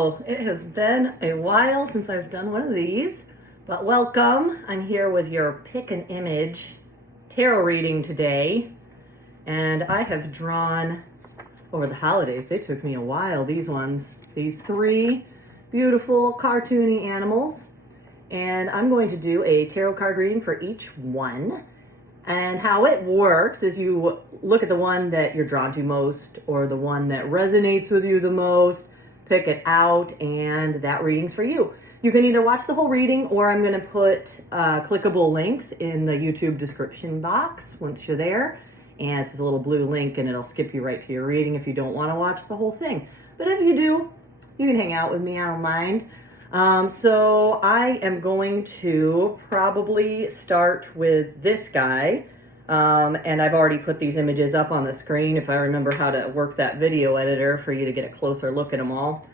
Hello! It has been a while since I've done one of these, but welcome. I'm here with your pick an image tarot reading today, and I have drawn over the holidays. They took me a while, these ones. These three beautiful cartoony animals, and I'm going to do a tarot card reading for each one. And how it works is you look at the one that you're drawn to most or the one that resonates with you the most, pick it out, and that reading's for you. You can either watch the whole reading or I'm going to put clickable links in the YouTube description box once you're there. And it's a little blue link and it'll skip you right to your reading if you don't want to watch the whole thing. But if you do, you can hang out with me, I don't mind. So I am going to probably start with this guy, and I've already put these images up on the screen if I remember how to work that video editor for you to get a closer look at them all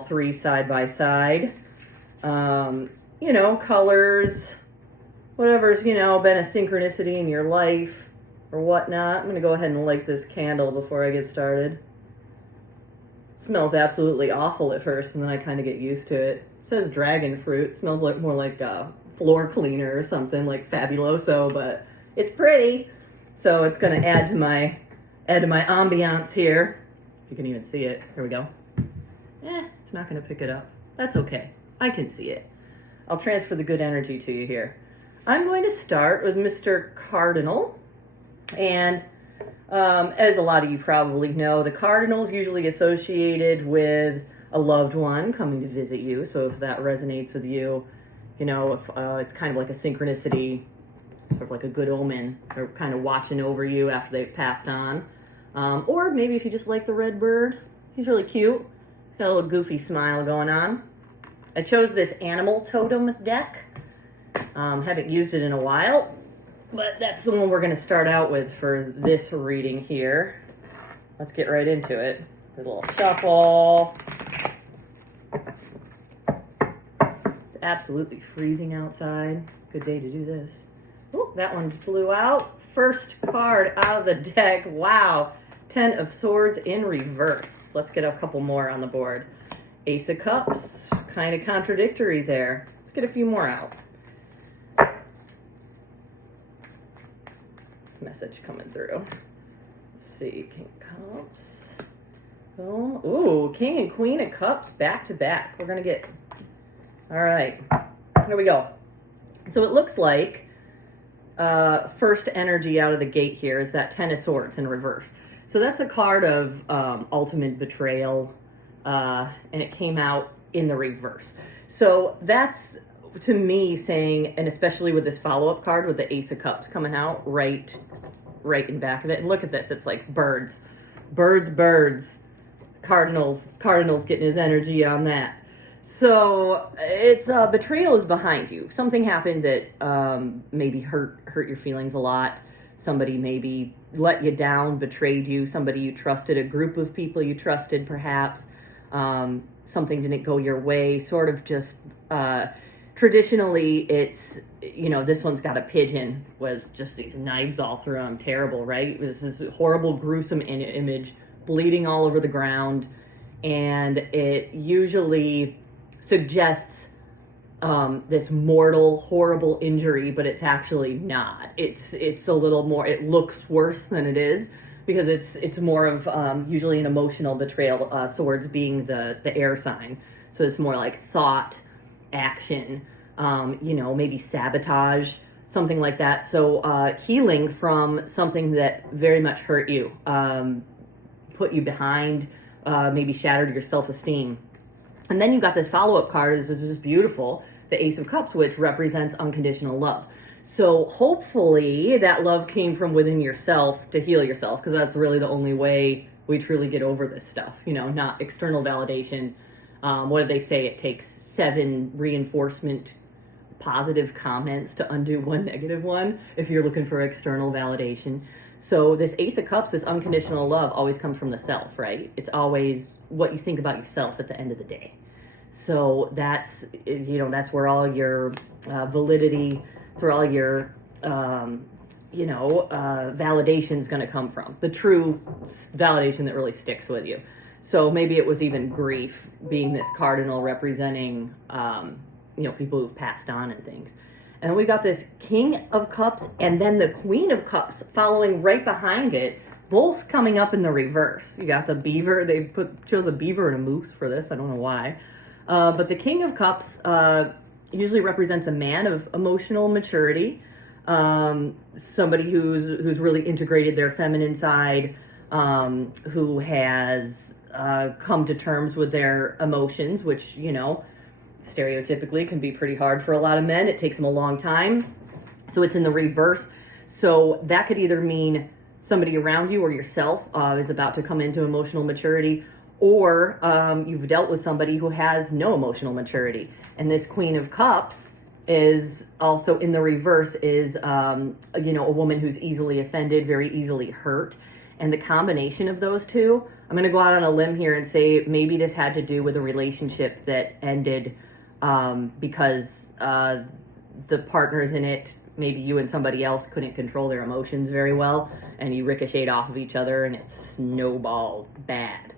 three side by side. You know, colors, whatever's, you know, been a synchronicity in your life or whatnot. I'm going to go ahead and light this candle before I get started. Smells absolutely awful at first, and then I kind of get used to it. It says dragon fruit. Smells like more like a floor cleaner or something, like Fabuloso, but it's pretty. So it's going to add to my ambiance here. If you can even see it. Here we go. It's not going to pick it up. That's okay. I can see it. I'll transfer the good energy to you here. I'm going to start with Mr. Cardinal, and as a lot of you probably know, the Cardinal is usually associated with a loved one coming to visit you. So if that resonates with you, you know, if it's kind of like a synchronicity, sort of like a good omen, or kind of watching over you after they've passed on. Or maybe if you just like the red bird, he's really cute. Got a little goofy smile going on. I chose this animal totem deck. Haven't used it in a while. But that's the one we're going to start out with for this reading here. Let's get right into it. A little shuffle. It's absolutely freezing outside. Good day to do this. Oh, that one flew out. First card out of the deck. Wow. 10 of Swords in reverse. Let's get a couple more on the board. Ace of Cups. Kind of contradictory there. Let's get a few more out. Message coming through. Let's see, King of Cups. Oh, ooh, King and Queen of Cups back to back. We're gonna get, all right, here we go. So it looks like first energy out of the gate here is that 10 of Swords in reverse. So that's a card of ultimate betrayal, and it came out in the reverse. So that's, to me, saying, and especially with this follow-up card with the Ace of Cups coming out right in back of it. And look at this. It's like birds. Cardinal's getting his energy on that. So it's betrayal is behind you. Something happened that maybe hurt your feelings a lot. Somebody maybe let you down, betrayed you. Somebody you trusted, a group of people you trusted perhaps. Something didn't go your way. Sort of just... Traditionally, it's, you know, this one's got a pigeon with just these knives all through them. Terrible, right? This is a horrible, gruesome image, bleeding all over the ground. And it usually suggests this mortal, horrible injury, but it's actually not. It's a little more, it looks worse than it is because it's more of usually an emotional betrayal, Swords being the air sign. So it's more like thought, action, you know, maybe sabotage, something like that. So healing from something that very much hurt you, put you behind, maybe shattered your self-esteem. And then you got this follow-up card. This is beautiful, the Ace of Cups, which represents unconditional love. So hopefully that love came from within yourself to heal yourself, because that's really the only way we truly get over this stuff, you know, not external validation. What do they say? It takes 7 reinforcement positive comments to undo 1 negative one if you're looking for external validation. So this Ace of Cups, this unconditional love, always comes from the self, right? It's always what you think about yourself at the end of the day. So that's, you know, that's where all your validity, where all your, validation is going to come from. The true validation that really sticks with you. So maybe it was even grief, being this cardinal representing, people who've passed on and things. And we got this King of Cups and then the Queen of Cups following right behind it, both coming up in the reverse. You got the beaver. They chose a beaver and a moose for this. I don't know why. But the King of Cups usually represents a man of emotional maturity, somebody who's really integrated their feminine side, who has come to terms with their emotions, which, stereotypically can be pretty hard for a lot of men. It takes them a long time. So it's in the reverse. So that could either mean somebody around you or yourself is about to come into emotional maturity, or you've dealt with somebody who has no emotional maturity. And this Queen of Cups is also in the reverse, is, a woman who's easily offended, very easily hurt. And the combination of those two, I'm going to go out on a limb here and say maybe this had to do with a relationship that ended because the partners in it, maybe you and somebody else, couldn't control their emotions very well, and you ricocheted off of each other and it snowballed bad.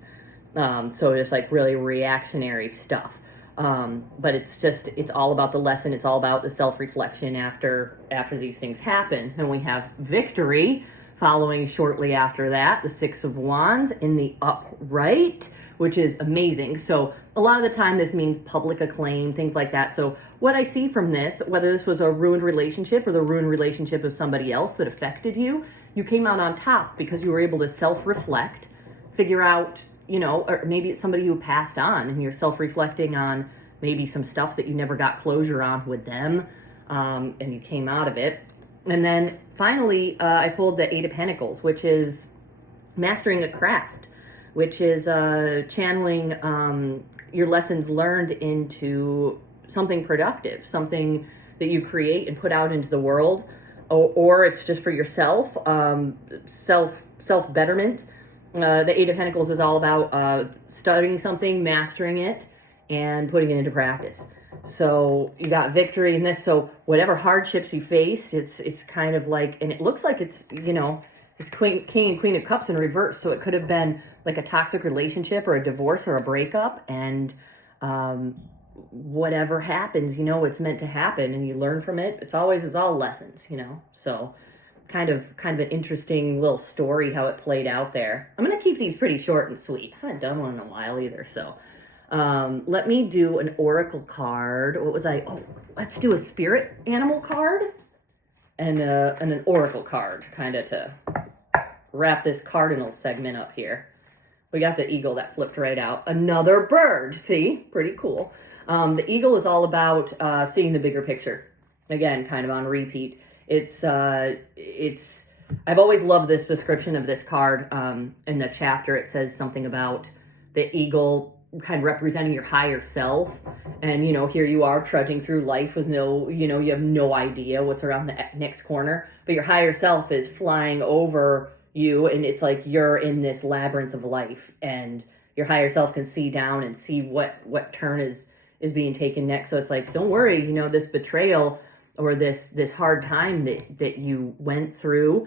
So it's like really reactionary stuff. But it's all about the lesson. It's all about the self-reflection after these things happen. And we have victory following shortly after that, the Six of Wands in the upright, which is amazing. So a lot of the time this means public acclaim, things like that. So what I see from this, whether this was a ruined relationship or the ruined relationship of somebody else that affected you, you came out on top because you were able to self-reflect, figure out, or maybe it's somebody who passed on and you're self-reflecting on maybe some stuff that you never got closure on with them, and you came out of it. And then finally, I pulled the Eight of Pentacles, which is mastering a craft, which is channeling your lessons learned into something productive, something that you create and put out into the world, or it's just for yourself, self-betterment. The Eight of Pentacles is all about studying something, mastering it, and putting it into practice. So you got victory in this. So whatever hardships you faced, it's kind of like, and it looks like it's, this King and Queen of Cups in reverse. So it could have been like a toxic relationship or a divorce or a breakup, and whatever happens, it's meant to happen, and you learn from it. It's all lessons, So kind of an interesting little story how it played out there. I'm gonna keep these pretty short and sweet. I haven't done one in a while either, so. Let me do an oracle card. Let's do a spirit animal card and an oracle card, kind of to wrap this cardinal segment up here. We got the eagle that flipped right out. Another bird. See? Pretty cool. The eagle is all about seeing the bigger picture. Again, kind of on repeat. I've always loved this description of this card. In the chapter, it says something about the eagle kind of representing your higher self. And, here you are trudging through life with you have no idea what's around the next corner, but your higher self is flying over you, and it's like you're in this labyrinth of life, and your higher self can see down and see what turn is being taken next. So it's like, don't worry, this betrayal or this hard time that you went through,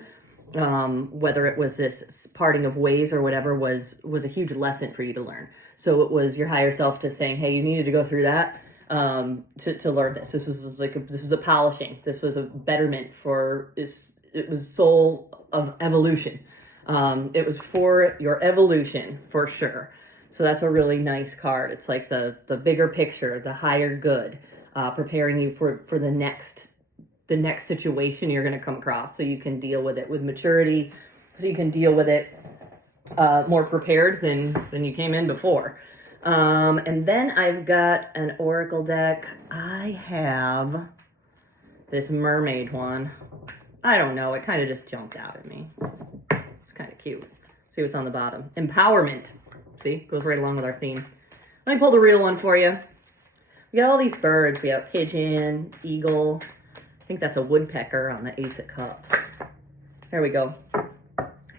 whether it was this parting of ways or whatever, was a huge lesson for you to learn. So it was your higher self just saying, hey, you needed to go through that to learn this. This was a polishing. This was a betterment it was soul of evolution. It was for your evolution for sure. So that's a really nice card. It's like the bigger picture, the higher good, preparing you for the next situation you're going to come across, so you can deal with it with maturity, so you can deal with it more prepared than you came in before. And then I've got an oracle deck. I have this mermaid one. I don't know, it kind of just jumped out at me. It's kind of cute. See what's on the bottom. Empowerment. See, goes right along with our theme. Let me pull the real one for you. We got all these birds. We have pigeon, eagle. I think that's a woodpecker on the Ace of Cups. There we go.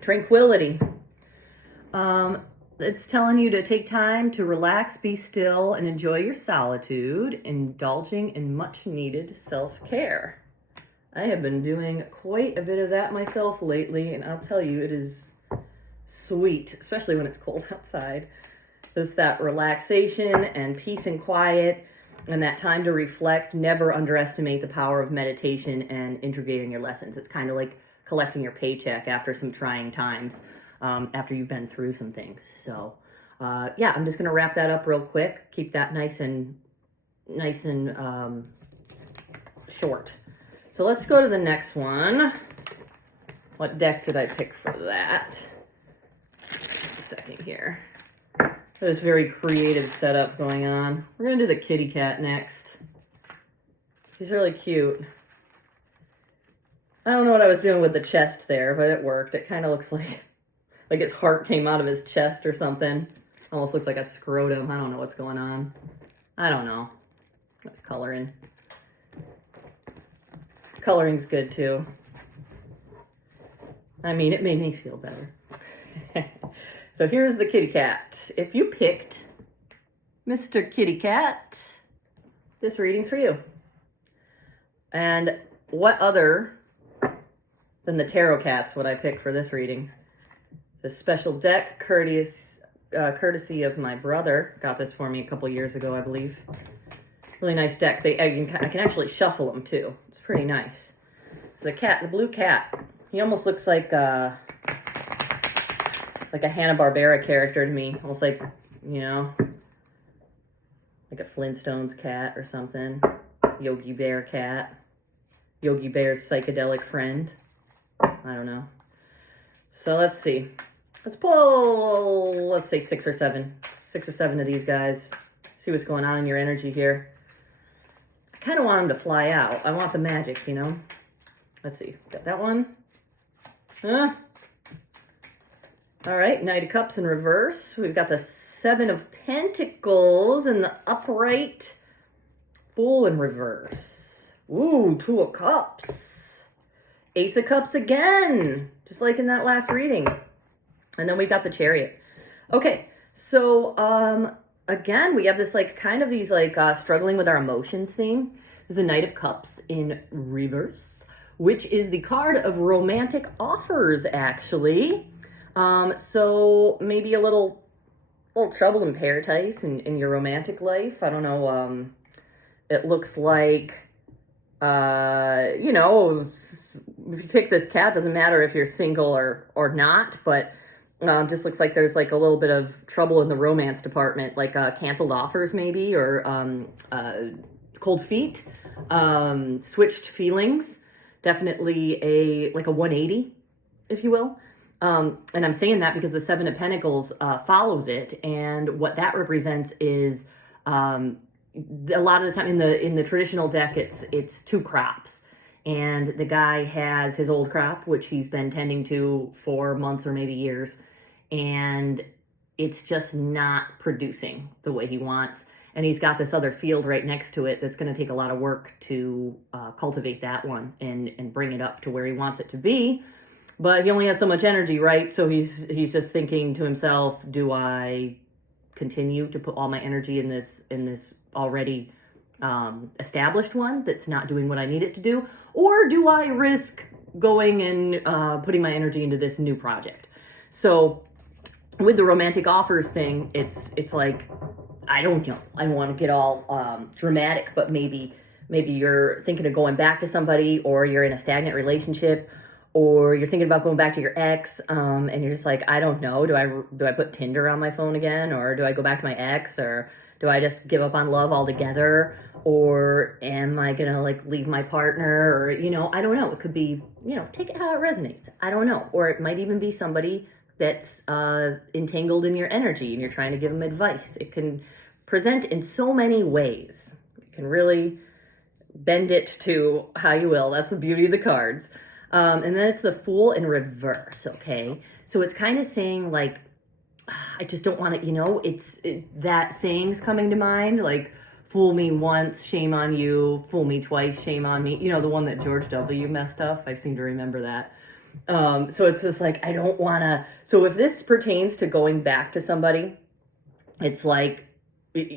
Tranquility. It's telling you to take time to relax, be still, and enjoy your solitude, indulging in much needed self-care. I have been doing quite a bit of that myself lately, and I'll tell you, it is sweet, especially when it's cold outside. Just that relaxation and peace and quiet and that time to reflect. Never underestimate the power of meditation and integrating your lessons. It's kind of like collecting your paycheck after some trying times, after you've been through some things. So, yeah, I'm just going to wrap that up real quick. Keep that nice and short. So let's go to the next one. What deck did I pick for that? Just a second here. There's very creative setup going on. We're going to do the kitty cat next. She's really cute. I don't know what I was doing with the chest there, but it worked. It kind of looks like its heart came out of his chest or something. Almost looks like a scrotum. I don't know what's going on. I don't know. Coloring. Coloring's good too. I mean, it made me feel better. So here's the kitty cat. If you picked Mr. Kitty Cat, this reading's for you. And what other than the tarot cats would I pick for this reading? This special deck, courtesy of my brother. Got this for me a couple years ago, I believe. Really nice deck. I can actually shuffle them too. It's pretty nice. So the blue cat, he almost looks like a Hanna-Barbera character to me. Almost like, you know, like a Flintstones cat or something. Yogi Bear cat. Yogi Bear's psychedelic friend. I don't know. So let's see. Let's pull, let's say 6 or 7. 6 or 7 of these guys. See what's going on in your energy here. I kind of want them to fly out. I want the magic, you know. Let's see. Got that one. Huh? All right, Knight of Cups in reverse. We've got the 7 of Pentacles in the upright. Fool in reverse. Ooh, 2 of Cups. Ace of Cups again, just like in that last reading. And then we've got the Chariot. Okay, so again, we have this struggling with our emotions theme. This is the Knight of Cups in reverse, which is the card of romantic offers, actually. So maybe a little trouble in paradise in your romantic life. I don't know. It looks like, you know, if you pick this cat, doesn't matter if you're single or not, but just looks like there's like a little bit of trouble in the romance department, like canceled offers maybe, or cold feet, switched feelings, definitely a 180, if you will. And I'm saying that because the 7 of Pentacles follows it, and what that represents is a lot of the time in the traditional deck, it's 2 crops, and the guy has his old crop, which he's been tending to for months or maybe years, and it's just not producing the way he wants. And he's got this other field right next to it that's going to take a lot of work to cultivate that one and bring it up to where he wants it to be. But he only has so much energy, right? So he's just thinking to himself, do I continue to put all my energy in this already established one that's not doing what I need it to do? Or do I risk going and putting my energy into this new project? So with the romantic offers thing, it's like, I don't know. I don't want to get all dramatic, but maybe you're thinking of going back to somebody, or you're in a stagnant relationship, or you're thinking about going back to your ex, and you're just like, I don't know. Do I put Tinder on my phone again, or do I go back to my ex, or do I just give up on love altogether, or am I gonna leave my partner, or I don't know. It could be take it how it resonates. I don't know, or it might even be somebody that's entangled in your energy, and you're trying to give them advice. It can present in so many ways. You can really bend it to how you will. That's the beauty of the cards. And then it's the Fool in reverse, okay? So it's kind of saying, I just don't want to, that saying's coming to mind, fool me once, shame on you, fool me twice, shame on me. The one that George W. messed up. I seem to remember that. So it's just I don't want to. So if this pertains to going back to somebody, it's like, and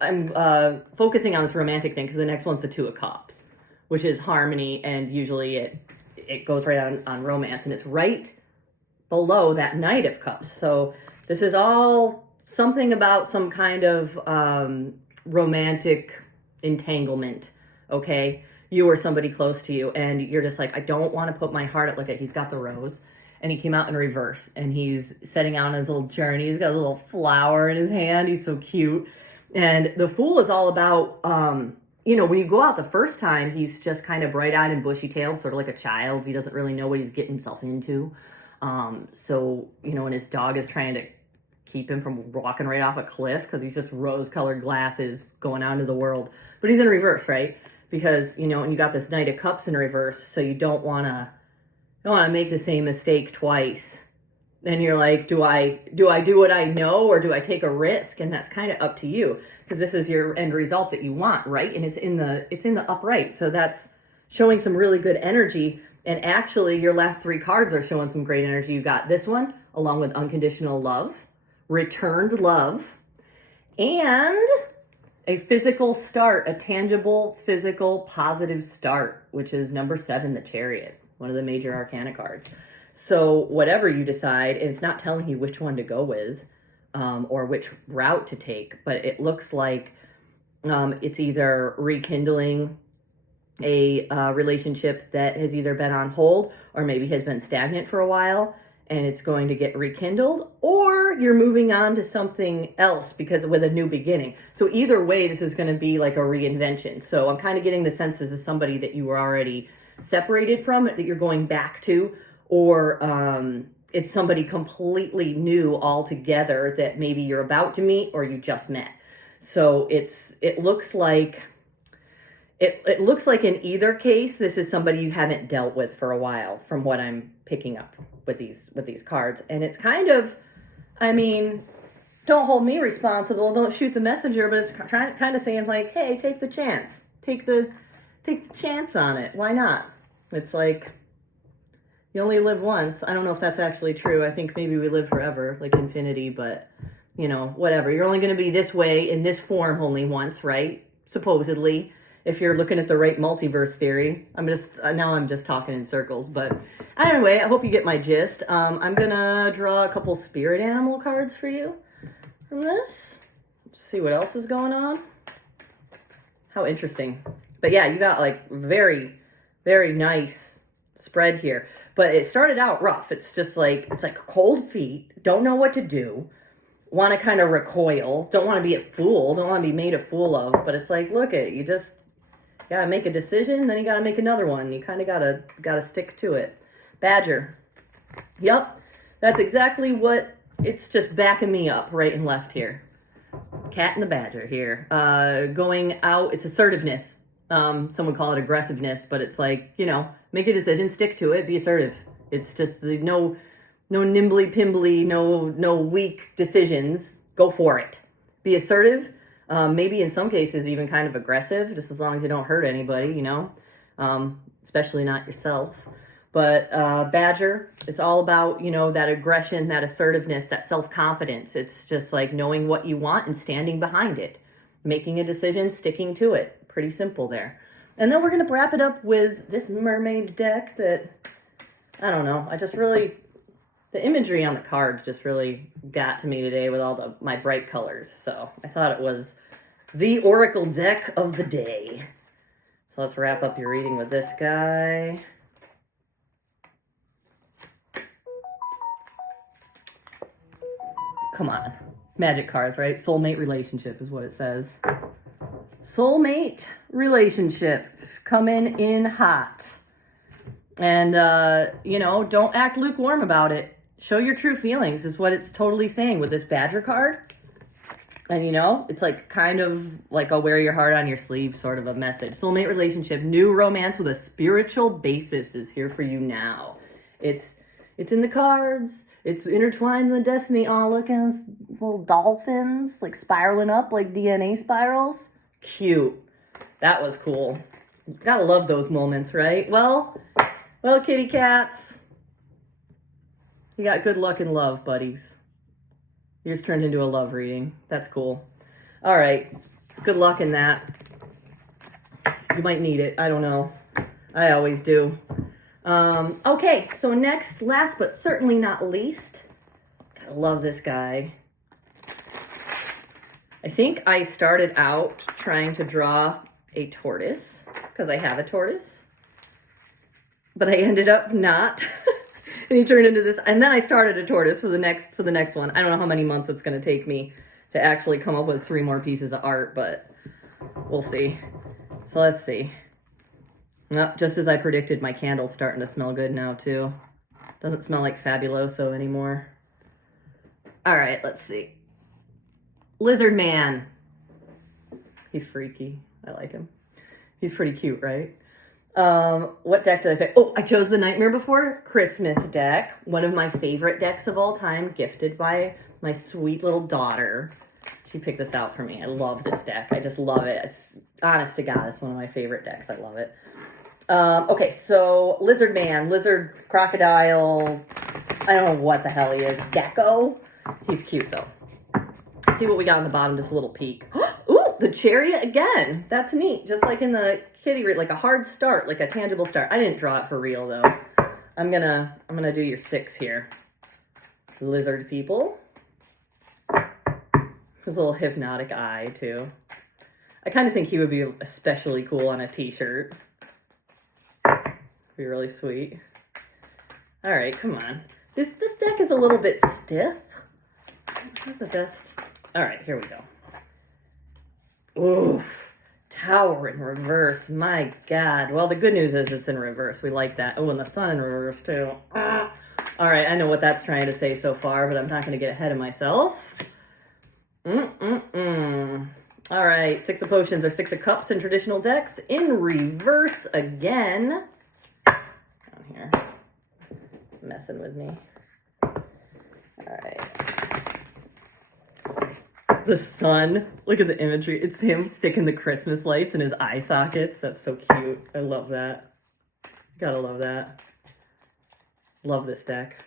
I'm focusing on this romantic thing because the next one's the 2 of Cups, which is harmony, and usually it goes right on romance, and it's right below that Knight of Cups. So this is all something about some kind of romantic entanglement, okay? You or somebody close to you, and you're just like, I don't want to put my heart at, look at, he's got the rose, and he came out in reverse, and he's setting out on his little journey. He's got a little flower in his hand. He's so cute. And the Fool is all about, you know, when you go out the first time, he's just kind of bright-eyed and bushy-tailed, sort of like a child. He doesn't really know what he's getting himself into. So, you know, and his dog is trying to keep him from walking right off a cliff because he's just rose-colored glasses going out into the world. But he's in reverse, right? Because, you know, and you got this Knight of Cups in reverse, so you don't want to make the same mistake twice. Then you're like, do I do what I know, or do I take a risk? And that's kind of up to you, because this is your end result that you want, right? And it's in the upright, so that's showing some really good energy. And actually, your last 3 cards are showing some great energy. You got this one, along with unconditional love, returned love, and a physical start, a tangible, physical, positive start, which is number 7, the Chariot, one of the major arcana cards. So whatever you decide, it's not telling you which one to go with or which route to take, but it looks like it's either rekindling a relationship that has either been on hold or maybe has been stagnant for a while, and it's going to get rekindled, or you're moving on to something else because with a new beginning. So either way, this is going to be like a reinvention. So I'm kind of getting the sense this is somebody that you were already separated from, that you're going back to, or it's somebody completely new altogether that maybe you're about to meet or you just met. So it looks like in either case, this is somebody you haven't dealt with for a while, from what I'm picking up with these cards. And it's kind of, I mean, don't hold me responsible, don't shoot the messenger, but it's kind of saying like, hey, take the chance, take the chance on it. Why not? It's like, you only live once. I don't know if that's actually true. I think maybe we live forever, like infinity, but you know, whatever. You're only going to be this way in this form only once, right? Supposedly, if you're looking at the right multiverse theory. I'm just talking in circles, but anyway, I hope you get my gist. I'm going to draw a couple spirit animal cards for you from this. Let's see what else is going on. How interesting. But yeah, you got like very, very nice spread here. But it started out rough. It's just like, it's like cold feet, don't know what to do, want to kind of recoil, don't want to be a fool, don't want to be made a fool of. But it's like, look at, you just got to make a decision, then you got to make another one. You kind of got to stick to it. Badger. Yep, that's exactly what, it's just backing me up right and left here. Cat and the badger here. Going out, it's assertiveness. Some would call it aggressiveness, but it's like, you know, make a decision, stick to it, be assertive. It's just no nimbly pimbly, no weak decisions. Go for it. Be assertive. Maybe in some cases even kind of aggressive, just as long as you don't hurt anybody, you know, especially not yourself. But Badger, it's all about, you know, that aggression, that assertiveness, that self-confidence. It's just like knowing what you want and standing behind it, making a decision, sticking to it. Pretty simple there. And then we're going to wrap it up with this mermaid deck that, I don't know, the imagery on the cards just really got to me today with all my bright colors. So I thought it was the Oracle deck of the day. So let's wrap up your reading with this guy. Come on. Magic cards, right? Soulmate relationship is what it says. Soulmate relationship coming in hot. And, you know, don't act lukewarm about it. Show your true feelings is what it's totally saying with this Badger card. And, you know, it's like kind of like a wear your heart on your sleeve sort of a message. Soulmate relationship, new romance with a spiritual basis is here for you now. It's in the cards. It's intertwined in the destiny. Oh, look at those little dolphins, like spiraling up like DNA spirals. Cute. That was cool. Gotta love those moments, right? Well, kitty cats. You got good luck and love, buddies. Yours turned into a love reading. That's cool. All right. Good luck in that. You might need it. I don't know. I always do. Okay, so next, last but certainly not least, I love this guy. I think I started out trying to draw a tortoise because I have a tortoise, but I ended up not. And he turned into this, and then I started a tortoise for the next one. I don't know how many months it's going to take me to actually come up with 3 more pieces of art, but we'll see. So let's see. Well, just as I predicted, my candle's starting to smell good now too. Doesn't smell like Fabuloso anymore. All right, let's see. Lizard Man. He's freaky. I like him. He's pretty cute, right? What deck did I pick? Oh, I chose the Nightmare Before Christmas deck. One of my favorite decks of all time, gifted by my sweet little daughter. She picked this out for me. I love this deck. I just love it. It's, honest to God, it's one of my favorite decks. I love it. Okay, so Lizard Man, Lizard Crocodile, I don't know what the hell he is. Gecko? He's cute, though. Let's see what we got on the bottom, just a little peek. Ooh, the chariot again. That's neat. Just like in the kitty read, like a hard start, like a tangible start. I didn't draw it for real, though. I'm gonna do your 6 here. Lizard people. His little hypnotic eye, too. I kind of think he would be especially cool on a t-shirt. Be really sweet. All right, come on. This deck is a little bit stiff. Not the best. All right, here we go. Oof. Tower in reverse. My God. Well, the good news is it's in reverse. We like that. Oh, and the sun in reverse, too. All right, I know what that's trying to say so far, but I'm not going to get ahead of myself. All right, 6 of Potions or 6 of Cups in traditional decks. In reverse again. Down here. Messing with me. All right. The sun. Look at the imagery. It's him sticking the Christmas lights in his eye sockets. That's so cute. I love that. Gotta love that. Love this deck.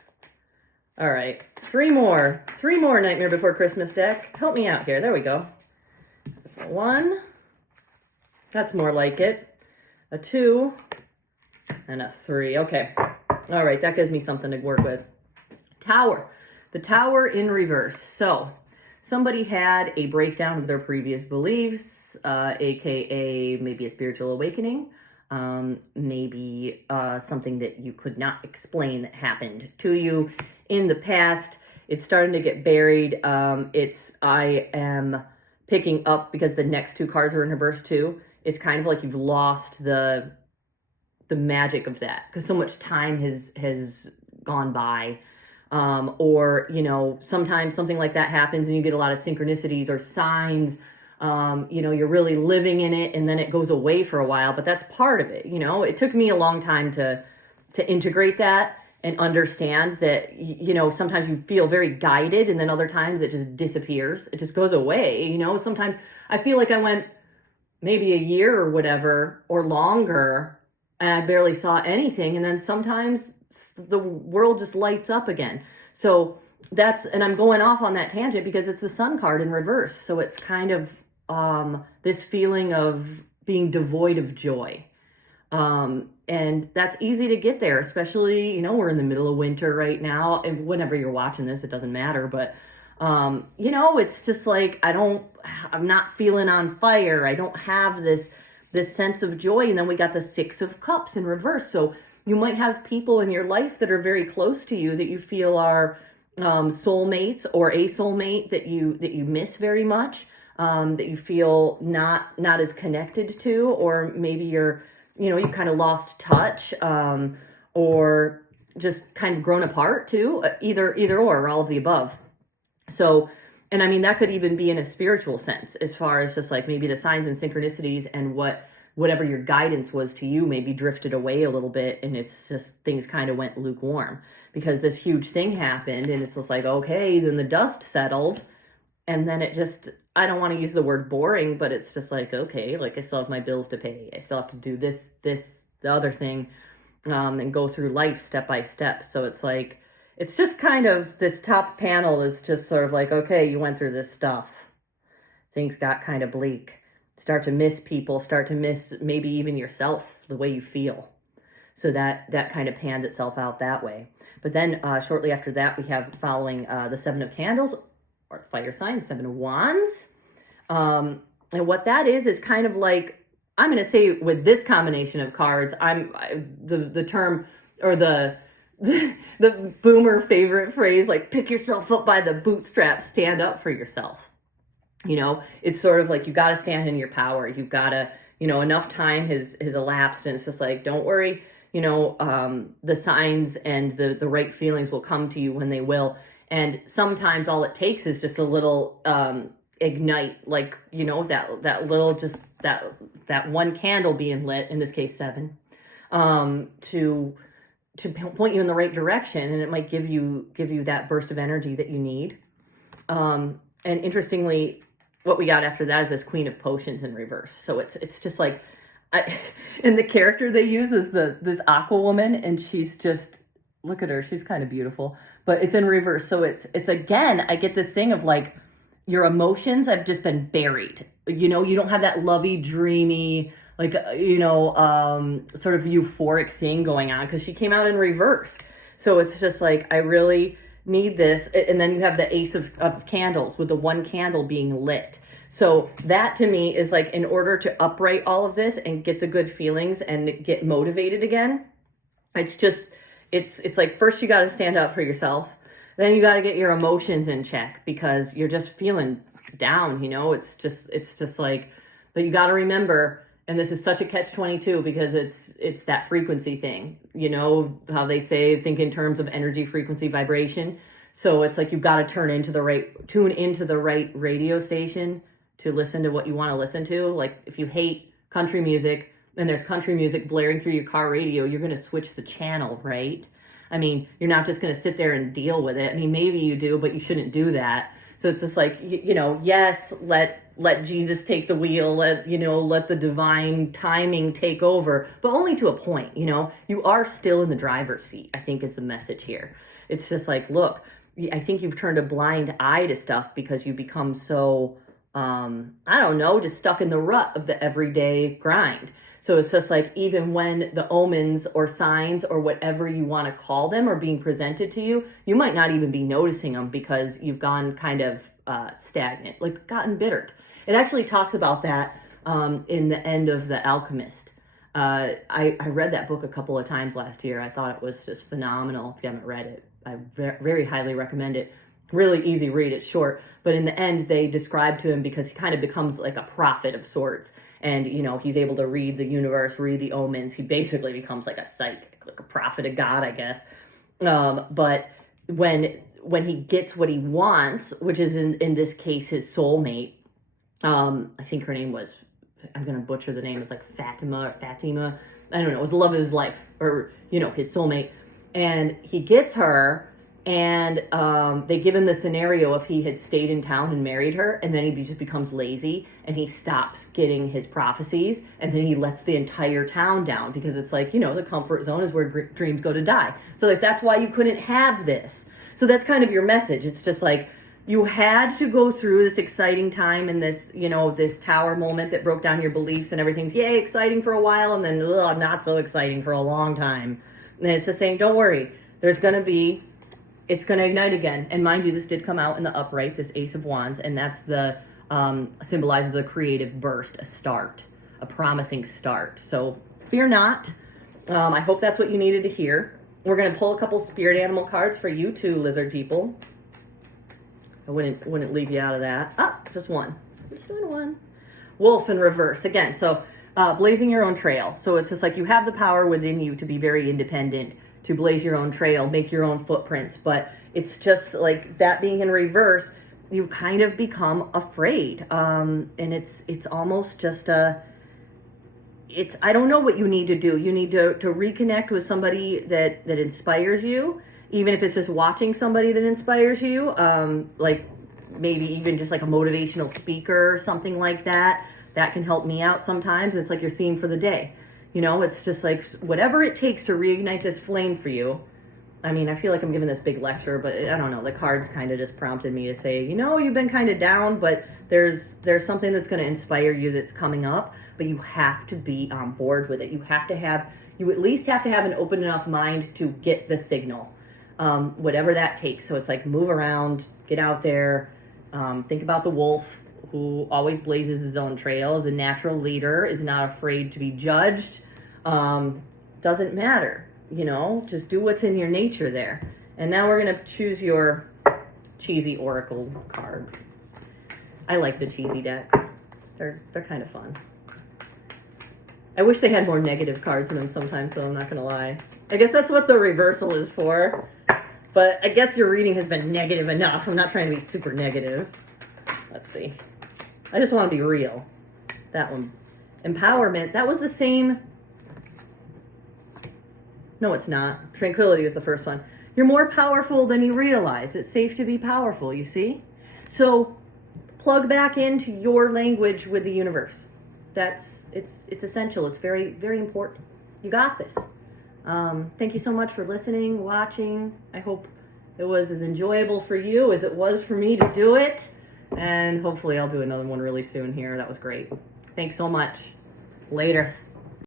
All right. 3 more. 3 more Nightmare Before Christmas deck. Help me out here. There we go. 1. That's more like it. A 2. And a 3. Okay. All right. That gives me something to work with. Tower. The Tower in reverse. So, somebody had a breakdown of their previous beliefs, aka maybe a spiritual awakening, maybe something that you could not explain that happened to you in the past. It's starting to get buried. I am picking up because the next 2 cards are in reverse too. It's kind of like you've lost the magic of that because so much time has gone by. Or, you know, sometimes something like that happens and you get a lot of synchronicities or signs, you know, you're really living in it and then it goes away for a while, but that's part of it. You know, it took me a long time to integrate that and understand that, you know, sometimes you feel very guided and then other times it just disappears. It just goes away. You know, sometimes I feel like I went maybe a year or whatever or longer and I barely saw anything. And then sometimes the world just lights up again. So and I'm going off on that tangent because it's the Sun card in reverse. So it's kind of this feeling of being devoid of joy. And that's easy to get there, especially, you know, we're in the middle of winter right now. And whenever you're watching this, it doesn't matter. But, you know, it's just like, I'm not feeling on fire. I don't have this sense of joy. And then we got the 6 of Cups in reverse. So you might have people in your life that are very close to you that you feel are soulmates or a soulmate that you miss very much, that you feel not as connected to, or maybe you've kind of lost touch, or just kind of grown apart too, either or all of the above. So, and I mean, that could even be in a spiritual sense, as far as just like maybe the signs and synchronicities and whatever your guidance was to you maybe drifted away a little bit, and it's just things kind of went lukewarm because this huge thing happened, and it's just like, okay, then the dust settled, and then it just, I don't want to use the word boring, but it's just like, okay, like I still have my bills to pay. I still have to do this, the other thing, and go through life step by step. So it's like, it's just kind of, this top panel is just sort of like, okay, you went through this stuff. Things got kind of bleak. Start to miss people, start to miss maybe even yourself, the way you feel. So that kind of pans itself out that way. But then shortly after that, we have following the Seven of Candles, or fire sign, Seven of Wands. And what that is kind of like, I'm going to say with this combination of cards, the term, or the boomer favorite phrase, like pick yourself up by the bootstraps, stand up for yourself. It's sort of like you got to stand in your power. You've got to, enough time has elapsed, and it's just like, don't worry, the signs and the right feelings will come to you when they will. And sometimes all it takes is just a little ignite, like, that little, just that one candle being lit, in this case 7, to point you in the right direction, and it might give you that burst of energy that you need. And interestingly, what we got after that is this Queen of Potions in reverse. So it's just like, and the character they use is this Aqua woman, and she's just, look at her, she's kind of beautiful, but it's in reverse. So it's again, I get this thing of like, your emotions have just been buried. You don't have that lovey, dreamy, like, sort of euphoric thing going on, because she came out in reverse. So it's just like, I really need this. And then you have the Ace of Candles with the one candle being lit. So that to me is like, in order to upright all of this and get the good feelings and get motivated again, it's like, first you got to stand up for yourself. Then you got to get your emotions in check, because you're just feeling down, it's just like, but you got to remember, and this is such a catch-22, because it's that frequency thing, how they say, think in terms of energy, frequency, vibration. So it's like, you've got to tune into the right radio station to listen to what you want to listen to. Like, if you hate country music and there's country music blaring through your car radio, you're going to switch the channel, right? I mean, you're not just going to sit there and deal with it. I mean, maybe you do, but you shouldn't do that. So it's just like, yes, let Jesus take the wheel, let the divine timing take over, but only to a point. You are still in the driver's seat, I think, is the message here. It's just like, look, I think you've turned a blind eye to stuff because you become so, just stuck in the rut of the everyday grind. So it's just like, even when the omens or signs or whatever you want to call them are being presented to you, you might not even be noticing them, because you've gone kind of stagnant, like gotten bittered. It actually talks about that in the end of The Alchemist. I read that book a couple of times last year. I thought it was just phenomenal. If you haven't read it, I very highly recommend it. Really easy read, it's short. But in the end, they describe to him, because he kind of becomes like a prophet of sorts. And, he's able to read the universe, read the omens. He basically becomes like a psychic, like a prophet of God, I guess. But when he gets what he wants, which is in this case his soulmate, I think her name was, I'm going to butcher the name, it's like Fatima, I don't know, it was the love of his life, or, his soulmate. And he gets her, and they give him the scenario if he had stayed in town and married her, and then he just becomes lazy, and he stops getting his prophecies, and then he lets the entire town down, because it's like, the comfort zone is where dreams go to die. So like, that's why you couldn't have this. So that's kind of your message. It's just like, you had to go through this exciting time and this, this tower moment that broke down your beliefs, and everything's yay exciting for a while, and then not so exciting for a long time. And it's just saying, don't worry, it's going to ignite again. And mind you, this did come out in the upright, this Ace of Wands, and that's symbolizes a creative burst, a start, a promising start. So fear not. I hope that's what you needed to hear. We're going to pull a couple spirit animal cards for you too, lizard people. I wouldn't leave you out of that. Just one. I'm just doing one. Wolf in reverse again. So blazing your own trail. So it's just like, you have the power within you to be very independent, to blaze your own trail, make your own footprints. But it's just like, that being in reverse, you kind of become afraid. And it's almost just I don't know what you need to do. You need to reconnect with somebody that inspires you, even if it's just watching somebody that inspires you, like maybe even just like a motivational speaker or something like that. That can help me out sometimes. It's like your theme for the day. It's just like, whatever it takes to reignite this flame for you. I mean, I feel like I'm giving this big lecture, but I don't know. The cards kind of just prompted me to say, you've been kind of down, but there's something that's going to inspire you that's coming up, but you have to be on board with it. You have to have You at least have to have an open enough mind to get the signal, whatever that takes. So it's like move around, get out there, think about the wolf who always blazes his own trail, is a natural leader, is not afraid to be judged. Doesn't matter, just do what's in your nature there. And now we're going to choose your cheesy oracle card. I like the cheesy decks. They're kind of fun. I wish they had more negative cards in them sometimes, though, I'm not going to lie. I guess that's what the reversal is for. But I guess your reading has been negative enough. I'm not trying to be super negative. Let's see. I just want to be real. That one. Empowerment. That was the same. No, it's not. Tranquility was the first one. You're more powerful than you realize. It's safe to be powerful, you see? So plug back into your language with the universe. It's essential. It's very, very important. You got this. Thank you so much for listening, watching. I hope it was as enjoyable for you as it was for me to do it. And hopefully I'll do another one really soon here. That was great. Thanks so much. Later.